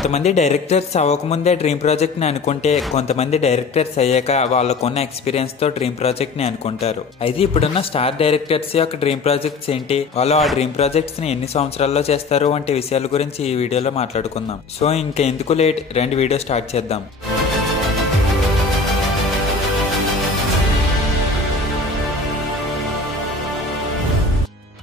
కొంతమంది డైరెక్టర్స్ అవ్వకముందే dream project ని అనుకుంటే, కొంతమంది డైరెక్టర్స్ అయ్యాక వాళ్ళకున్న ఎక్స్పీరియన్స్ తో డ్రీమ్ ప్రాజెక్ట్ ని అనుకుంటారు. అయితే ఇప్పుడున్న స్టార్ డైరెక్టర్స్ యొక్క డ్రీమ్ ప్రాజెక్ట్స్ ఏంటి, వాళ్ళు ఆ డ్రీమ్ ప్రాజెక్ట్స్ ని ఎన్ని సంవత్సరాల్లో చేస్తారు వంటి విషయాల గురించి ఈ వీడియోలో మాట్లాడుకుందాం. సో ఇంకెందుకు లేట్, రెండు వీడియో స్టార్ట్ చేద్దాం.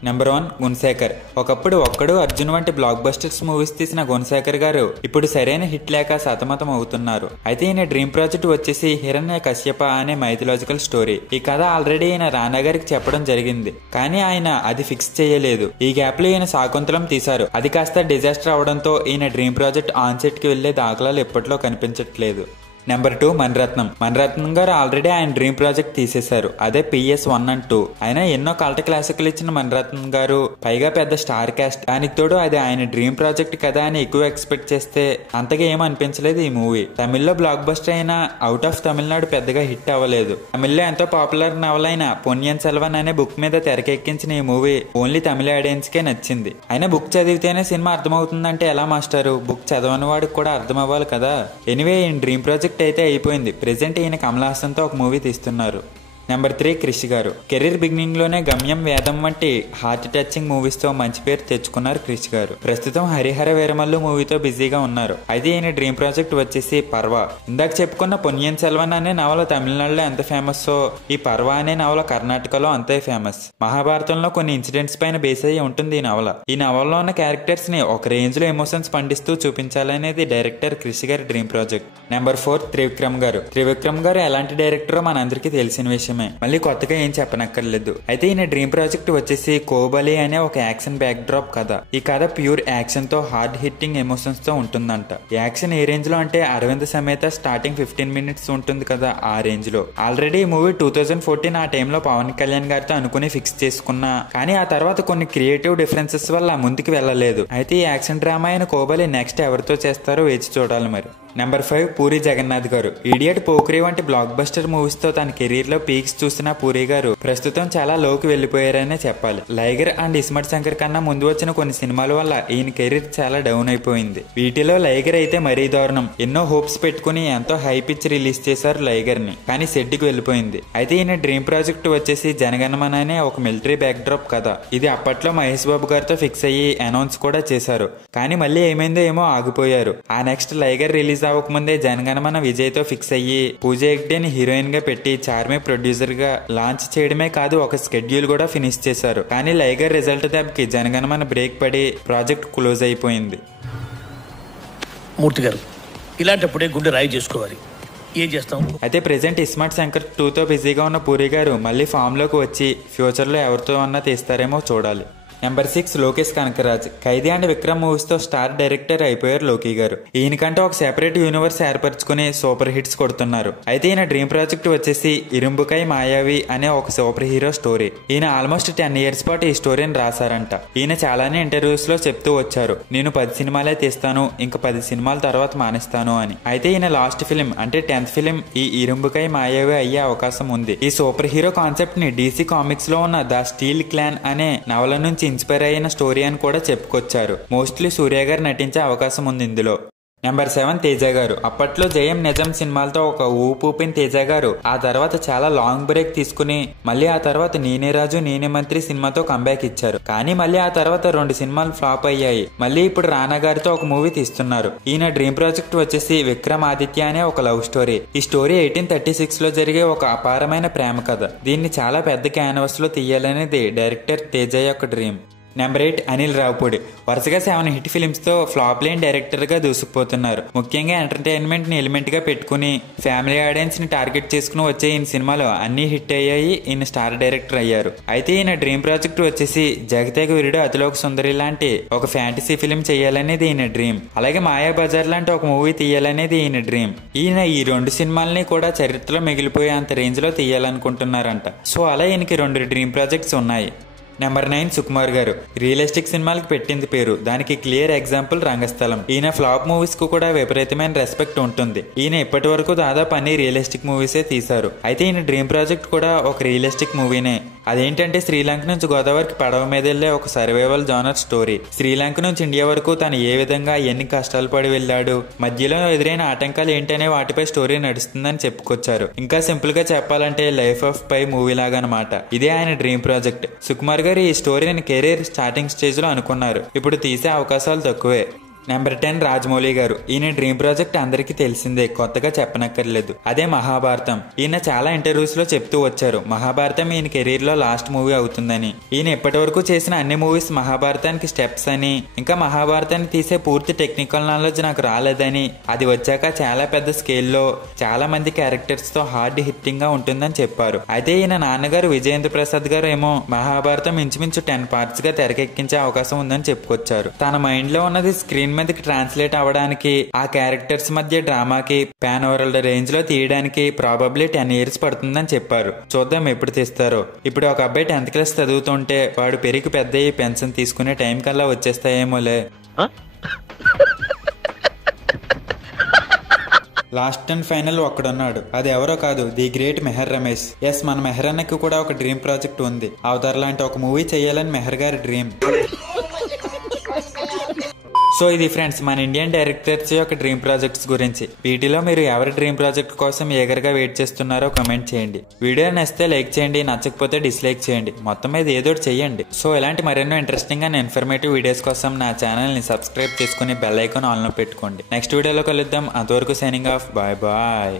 నెంబర్ 1 గుణశేఖర్. ఒకప్పుడు ఒక్కడు అర్జున్ వంటి బ్లాక్ బస్టర్స్ మూవీస్ తీసిన గుణశేఖర్ గారు ఇప్పుడు సరైన హిట్ లేక సతమతం అవుతున్నారు. అయితే ఈయన డ్రీమ్ ప్రాజెక్ట్ వచ్చేసి హిరణ్య కశ్యప అనే మైథలాజికల్ స్టోరీ. ఈ కథ ఆల్రెడీ ఈయన రానా గారికి చెప్పడం జరిగింది, కానీ ఆయన అది ఫిక్స్ చేయలేదు. ఈ గ్యాప్ లో ఈయన శాకుంతలం తీశారు. అది కాస్త డిజాస్టర్ అవడంతో ఈయన డ్రీమ్ ప్రాజెక్ట్ ఆన్ సెట్ కి వెళ్లే దాఖలాలు ఎప్పట్లో కనిపించట్లేదు. నెంబర్ 2 మణిరత్నం. మణిరత్నం గారు ఆల్రెడీ ఆయన డ్రీమ్ ప్రాజెక్ట్ తీసేశారు, అదే PS 1 and 2. ఆయన ఎన్నో కల్ట్ క్లాసిక్లు ఇచ్చిన మణిరత్నం గారు, పైగా పెద్ద స్టార్ కాస్ట్, దానికి తోడు అది ఆయన డ్రీమ్ ప్రాజెక్ట్ కదా అని ఎక్కువ ఎక్స్పెక్ట్ చేస్తే అంతగా ఏం అనిపించలేదు ఈ మూవీ. తమిళ్లో బ్లాక్ బస్టర్ అయినా అవుట్ ఆఫ్ తమిళనాడు పెద్దగా హిట్ అవ్వలేదు. తమిళ్లో ఎంతో పాపులర్ నవల అయిన పొన్నియిన్ సెల్వన్ అనే బుక్ మీద తెరకెక్కించిన ఈ మూవీ ఓన్లీ తమిళ ఆడియన్స్ కే నచ్చింది. అయినా బుక్ చదివితేనే సినిమా అర్థమవుతుందంటే ఎలా మాస్టారు? బుక్ చదవని వాడికి కూడా అర్థం అవ్వాలి కదా. ఎనీవే ఈయన డ్రీమ్ ప్రాజెక్ట్ అయితే అయిపోయింది. ప్రెసెంట్ ఈయన కమల్ హాసన్ తో ఒక మూవీ తీస్తున్నారు. నెంబర్ 3 క్రిష్ గారు. కెరీర్ బిగినింగ్ లోనే గమ్యం, వేదం వంటి హార్ట్ టచింగ్ మూవీస్ తో మంచి పేరు తెచ్చుకున్నారు క్రిష్ గారు. ప్రస్తుతం హరిహర వీరమల్లు మూవీతో బిజీగా ఉన్నారు. అయితే ఈయన డ్రీమ్ ప్రాజెక్ట్ వచ్చేసి పర్వ. ఇందాక చెప్పుకున్న పొన్నియిన్ సెల్వన్ అనే నవల తమిళనాడులో ఎంత ఫేమస్, ఈ పర్వ అనే నవల కర్ణాటకలో అంతే ఫేమస్. మహాభారతంలో కొన్ని ఇన్సిడెంట్స్ పైన బేస్ అయ్యి ఉంటుంది ఈ నవల. ఈ నవలలో ఉన్న క్యారెక్టర్స్ ని ఒక రేంజ్ లో ఎమోషన్స్ పండిస్తూ చూపించాలనేది డైరెక్టర్ క్రిష్ గారి డ్రీమ్ ప్రాజెక్ట్. నెంబర్ 4 త్రివిక్రమ్ గారు. త్రివిక్రమ్ గారు ఎలాంటి డైరెక్టరో మనందరికీ తెలిసిన విషయం, మళ్ళీ కొత్తగా ఏం చెప్పనక్కర్లేదు. అయితే ఈయన డ్రీమ్ ప్రాజెక్ట్ వచ్చేసి కోబలి అనే ఒక యాక్షన్ బ్యాక్ డ్రాప్ కథ. ఈ కథ ప్యూర్ యాక్షన్ తో హార్డ్ హిట్టింగ్ ఎమోషన్స్ తో ఉంటుందంట. యాక్షన్ ఏ రేంజ్ లో అంటే అరవింద్ సమేత స్టార్టింగ్ 15 minutes ఉంటుంది కదా, ఆ రేంజ్ లో. ఆల్రెడీ ఈ మూవీ 2014 ఆ టైంలో పవన్ కళ్యాణ్ గారితో అనుకుని ఫిక్స్ చేసుకున్నా, కానీ ఆ తర్వాత కొన్ని క్రియేటివ్ డిఫరెన్సెస్ వల్ల ముందుకు వెళ్ళలేదు. అయితే ఈ యాక్షన్ డ్రామా అయిన కోబలి నెక్స్ట్ ఎవరితో చేస్తారో వేచి చూడాలి మరి. నెంబర్ 5 పూరి జగన్నాథ్ గారు. ఇడియట్, పోఖ్రీ వంటి బ్లాక్ బస్టర్ మూవీస్ తో తన కెరీర్ లో పీక్స్ చూసిన పూరి గారు ప్రస్తుతం చాలా లోకి వెళ్లిపోయారనే చెప్పాలి. లైగర్ అండ్ ఇస్మార్ట్ శంకర్ కన్నా ముందు వచ్చిన కొన్ని సినిమాల వల్ల ఈయన కెరీర్ చాలా డౌన్ అయిపోయింది. వీటిలో లైగర్ అయితే మరీ దారుణం. ఎన్నో హోప్స్ పెట్టుకుని ఎంతో హై పిచ్ రిలీజ్ చేశారు లైగర్ ని, కానీ సెట్ కి వెళ్లిపోయింది. అయితే ఈయన డ్రీమ్ ప్రాజెక్ట్ వచ్చేసి జనగణమన అనే ఒక మిలిటరీ బ్యాక్ డ్రాప్ కథ. ఇది అప్పట్లో మహేష్ బాబు గారితో ఫిక్స్ అయ్యి అనౌన్స్ కూడా చేశారు, కానీ మళ్ళీ ఏమైందో ఏమో ఆగిపోయారు. ఆ నెక్స్ట్ లైగర్ రిలీజ్ అవ్వకముందే జనగణమన విజయ్ తో ఫిక్స్ అయ్యి పూజ హెగ్డేని హీరోయిన్ గా పెట్టి చార్మి ప్రొడ్యూసర్ గా లాంచ్ చేయడమే కాదు, ఒక స్కెడ్యూల్ కూడా ఫినిష్ చేశారు. కానీ లైగర్ రిజల్ట్ దెబ్బకి జనగణమన బ్రేక్ పడి ప్రాజెక్ట్ క్లోజ్ అయిపోయింది. మూర్తి గారు, ఇలాంటప్పుడే గుండె రాయి చేసుకోవాలి, ఏం చేస్తాం? అయితే ప్రెసెంట్ ఇస్మార్ట్ శంకర్ 2 తో బిజీగా ఉన్న పూరి గారు మళ్ళీ ఫామ్ లోకి వచ్చి ఫ్యూచర్ లో ఎవరితో అన్నా తీస్తారేమో చూడాలి. Number 6 Lokesh Kanagaraj. Kaithi and Vikram movies తో స్టార్ డైరెక్టర్ అయిపోయారు లోకి గారు. ఈయనకంటే ఒక సెపరేట్ యూనివర్స్ ఏర్పరచుకుని సూపర్ హిట్స్ కొడుతున్నారు. అయితే ఈయన డ్రీమ్ ప్రాజెక్ట్ వచ్చేసి ఇరుంబుకై మాయావి అనే ఒక సూపర్ హీరో స్టోరీ. ఈయన ఆల్మోస్ట్ 10 years పాటు ఈ స్టోరీని రాశారంట. ఈయన చాలానే ఇంటర్వ్యూస్ లో చెప్తూ వచ్చారు, నేను 10 సినిమాలే తీస్తాను, ఇంకా 10 సినిమాల తర్వాత మానేస్తాను అని. అయితే ఈయన లాస్ట్ ఫిలిం అంటే 10th ఫిలిం ఈ ఇరుంబుకై మాయావి అయ్యే అవకాశం ఉంది. ఈ సూపర్ హీరో కాన్సెప్ట్ ని DC కామిక్స్ లో ఉన్న ద స్టీల్ క్లాన్ అనే నవల నుంచి ఇన్స్పైర్ అయిన స్టోరీ అని కూడా చెప్పుకొచ్చారు. మోస్ట్లీ సూర్య గారు నటించే అవకాశం ఉంది ఇందులో. నెంబర్ 7 తేజ గారు. అప్పట్లో జయం నిజం సినిమాలతో ఒక ఊపిన తేజ గారు ఆ తర్వాత చాలా లాంగ్ బ్రేక్ తీసుకుని మళ్ళీ ఆ తర్వాత నేనే రాజు నేనే మంత్రి సినిమాతో కంబ్యాక్ ఇచ్చారు. కానీ మళ్ళీ ఆ తర్వాత 2 సినిమాలు ఫ్లాప్ అయ్యాయి. మళ్ళీ ఇప్పుడు రానా గారితో ఒక మూవీ తీస్తున్నారు. ఈయన డ్రీమ్ ప్రాజెక్ట్ వచ్చేసి విక్రమ్ ఆదిత్య అనే ఒక లవ్ స్టోరీ. ఈ స్టోరీ 1836 లో జరిగే ఒక అపారమైన ప్రేమ కథ. దీన్ని చాలా పెద్ద క్యాన్వాస్ లో తీయాలనేది డైరెక్టర్ తేజ యొక్క డ్రీమ్. నెంబర్ 8 అనిల్ రావుపూడి. వరుసగా 7 హిట్ ఫిల్మ్స్ తో ఫ్లాప్ లేని డైరెక్టర్ గా దూసుకుపోతున్నారు. ముఖ్యంగా ఎంటర్టైన్మెంట్ ని ఎలిమెంట్ గా పెట్టుకుని ఫ్యామిలీ ఆడియన్స్ ని టార్గెట్ చేసుకుని వచ్చే ఈయన సినిమాలు అన్ని హిట్ అయ్యాయి. ఈయన స్టార్ డైరెక్టర్ అయ్యారు. అయితే ఈయన డ్రీమ్ ప్రాజెక్ట్ వచ్చేసి జగతేక వీరుడు అతిలోక సుందరి లాంటి ఒక ఫ్యాంటసీ ఫిల్మ్ చేయాలనేది ఈయన డ్రీమ్. అలాగే మాయాబజార్ లాంటి ఒక మూవీ తీయాలనేది ఈయన డ్రీమ్. ఈయన ఈ 2 సినిమాలని కూడా చరిత్రలో మిగిలిపోయే అంత రేంజ్ లో తీయాలనుకుంటున్నారంట. సో అలా ఈయనకి 2 డ్రీమ్ ప్రాజెక్ట్స్ ఉన్నాయి. నెంబర్ 9 సుకుమార్ గారు. రియలిస్టిక్ సినిమాలకు పెట్టింది పేరు, దానికి క్లియర్ ఎగ్జాంపుల్ రంగస్థలం. ఈయన ఫ్లాప్ మూవీస్ కు కూడా విపరీతమైన రెస్పెక్ట్ ఉంటుంది. ఈయన ఇప్పటి వరకు దాదాపు అన్ని రియలిస్టిక్ మూవీసే తీశారు. అయితే ఈయన డ్రీమ్ ప్రాజెక్ట్ కూడా ఒక రియలిస్టిక్ మూవీనే. అదేంటంటే శ్రీలంక నుంచి గోదావరికి పడవ మీద వెళ్లే ఒక సర్వైవల్ జానర్ స్టోరీ. శ్రీలంక నుంచి ఇండియా వరకు తను ఏ విధంగా ఎన్ని కష్టాలు పడి వెళ్ళాడు, మధ్యలో ఎదురైన ఆటంకాలు ఏంటనే వాటిపై స్టోరీ నడుస్తుందని చెప్పుకొచ్చారు. ఇంకా సింపుల్ గా చెప్పాలంటే లైఫ్ ఆఫ్ పై మూవీ లాగా అనమాట. ఇదే ఆయన డ్రీమ్ ప్రాజెక్ట్. సుకుమార్ గారు ఈ స్టోరీని కెరీర్ స్టార్టింగ్ స్టేజ్ లో అనుకున్నారు. ఇప్పుడు తీసే అవకాశాలు తక్కువే. నెంబర్ 10 రాజమౌళి గారు. ఈయన డ్రీమ్ ప్రాజెక్ట్ అందరికీ తెలిసిందే, కొత్తగా చెప్పనక్కర్లేదు. అదే మహాభారతం. ఈయన చాలా ఇంటర్వ్యూస్ లో చెప్తూ వచ్చారు మహాభారతం ఈయన కెరీర్ లో లాస్ట్ మూవీ అవుతుందని. ఈయన ఇప్పటి వరకు చేసిన అన్ని మూవీస్ మహాభారతానికి స్టెప్స్ అని, ఇంకా మహాభారతాన్ని తీసే పూర్తి టెక్నికల్ నాలెడ్జ్ నాకు రాలేదని, అది వచ్చాక చాలా పెద్ద స్కేల్లో చాలా మంది క్యారెక్టర్స్ తో హార్డ్ హిట్టింగ్ గా ఉంటుందని చెప్పారు. అయితే ఈయన నాన్నగారు విజయేంద్ర ప్రసాద్ గారు ఏమో మహాభారతం ఇంచుమించు 10 పార్ట్స్ గా తెరకెక్కించే అవకాశం ఉందని చెప్పుకొచ్చారు. తన మైండ్ లో ఉన్నది స్క్రీన్ మీదకి ట్రాన్స్లేట్ అవ్వడానికి, ఆ క్యారెక్టర్స్ మధ్య డ్రామాకి పాన్ వరల్డ్ రేంజ్ లో తీయడానికి ప్రాబబ్లీ 10 years పడుతుందని చెప్పారు. చూద్దాం ఎప్పుడు తీస్తారో. ఇప్పుడు ఒక అబ్బాయి 10th క్లాస్ చదువుతుంటే వాడు పెరిగి పెద్ద పెన్షన్ తీసుకునే టైం కల్లా వచ్చేస్తాయేమోలే. లాస్ట్ అండ్ ఫైనల్ ఒక్కడున్నాడు. అది ఎవరో కాదు, the great Meher Ramesh. Yes, మన మెహర్ అన్నకి కూడా ఒక డ్రీమ్ ప్రాజెక్ట్ ఉంది. అవతార్ లాంటి ఒక మూవీ చేయాలని మెహర్ గారి డ్రీమ్. సో ఇది ఫ్రెండ్స్ మన ఇండియన్ డైరెక్టర్స్ యొక్క డ్రీమ్ ప్రాజెక్ట్స్ గురించి. వీటిలో మీరు ఎవరి డ్రీమ్ ప్రాజెక్ట్ కోసం ఏగర్గా వెయిట్ చేస్తున్నారో కమెంట్ చేయండి. వీడియో నచ్చితే లైక్ చేయండి, నచ్చకపోతే డిస్లైక్ చేయండి. మొత్తం మీద ఏదో చేయండి. సో ఇలాంటి మరెన్నో ఇంట్రెస్టింగ్ అండ్ ఇన్ఫర్మేటివ్ వీడియోస్ కోసం నా ఛానల్ ని సబ్స్క్రైబ్ చేసుకుని బెల్ ఐకాన్ ఆన్ లో పెట్టుకోండి. నెక్స్ట్ వీడియోలో కలుద్దాం. అంతవరకు సైనింగ్ ఆఫ్. Bye bye.